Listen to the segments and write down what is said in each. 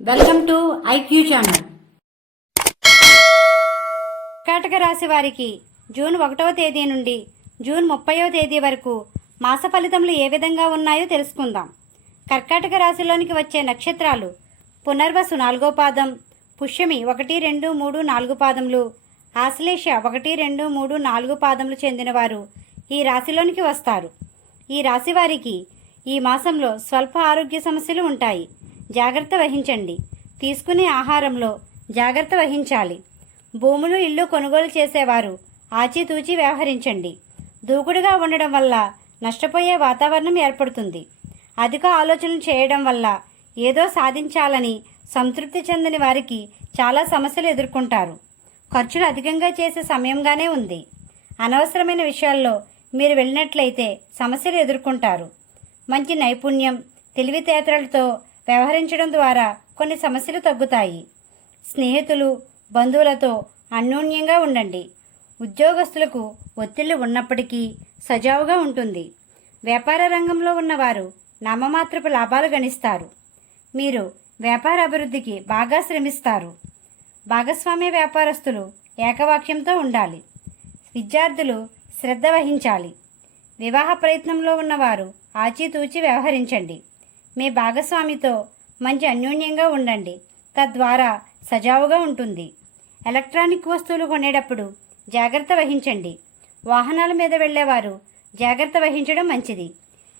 Welcome to IQ channel. కర్కాటక రాశి వారికి జూన్ ఒకటవ తేదీ నుండి జూన్ ముప్పైవ తేదీ వరకు మాస ఫలితములు ఏ విధంగా ఉన్నాయో తెలుసుకుందాం. కర్కాటక రాశిలోనికి వచ్చే నక్షత్రాలు పునర్వసు నాలుగో పాదం పుష్యమి ఒకటి రెండు మూడు నాలుగు పాదములు ఆశ్లేష ఒకటి రెండు మూడు నాలుగు పాదములు చెందినవారు ఈ రాశిలోనికి వస్తారు. ఈ రాశి వారికి ఈ మాసంలో స్వల్ప ఆరోగ్య సమస్యలు ఉంటాయి. జాగ్రత్త వహించండి. తీసుకునే ఆహారంలో జాగ్రత్త వహించాలి. భూములు ఇల్లు కొనుగోలు చేసేవారు ఆచితూచి వ్యవహరించండి. దూకుడుగా ఉండడం వల్ల నష్టపోయే వాతావరణం ఏర్పడుతుంది. అధిక ఆలోచనలు చేయడం వల్ల ఏదో సాధించాలని సంతృప్తి చెందని వారికి చాలా సమస్యలు ఎదుర్కొంటారు. ఖర్చులు అధికంగా చేసే సమయంగానే ఉంది. అనవసరమైన విషయాల్లో మీరు వెళ్ళినట్లయితే సమస్యలు ఎదుర్కొంటారు. మంచి నైపుణ్యం తెలివితేటలతో వ్యవహరించడం ద్వారా కొన్ని సమస్యలు తగ్గుతాయి. స్నేహితులు బంధువులతో అన్యోన్యంగా ఉండండి. ఉద్యోగస్తులకు ఒత్తిళ్ళు ఉన్నప్పటికీ సజావుగా ఉంటుంది. వ్యాపార రంగంలో ఉన్నవారు నామమాత్రపు లాభాలు గణిస్తారు. మీరు వ్యాపార అభివృద్ధికి బాగా శ్రమిస్తారు. భాగస్వామ్య వ్యాపారస్తులు ఏకవాక్యంతో ఉండాలి. విద్యార్థులు శ్రద్ధ వహించాలి. వివాహ ప్రయత్నంలో ఉన్నవారు ఆచితూచి వ్యవహరించండి. మీ భాగస్వామితో మంచి అన్యోన్యంగా ఉండండి. తద్వారా సజావుగా ఉంటుంది. ఎలక్ట్రానిక్ వస్తువులు కొనేటప్పుడు జాగ్రత్త వహించండి. వాహనాల మీద వెళ్ళేవారు జాగ్రత్త వహించడం మంచిది.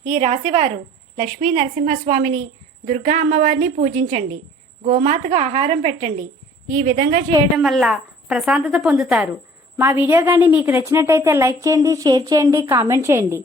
ఈ రాశివారు లక్ష్మీ నరసింహస్వామిని దుర్గా అమ్మవారిని పూజించండి. గోమాతకు ఆహారం పెట్టండి. ఈ విధంగా చేయడం వల్ల ప్రశాంతత పొందుతారు. మా వీడియో కానీ మీకు నచ్చినట్టయితే లైక్ చేయండి షేర్ చేయండి కామెంట్ చేయండి.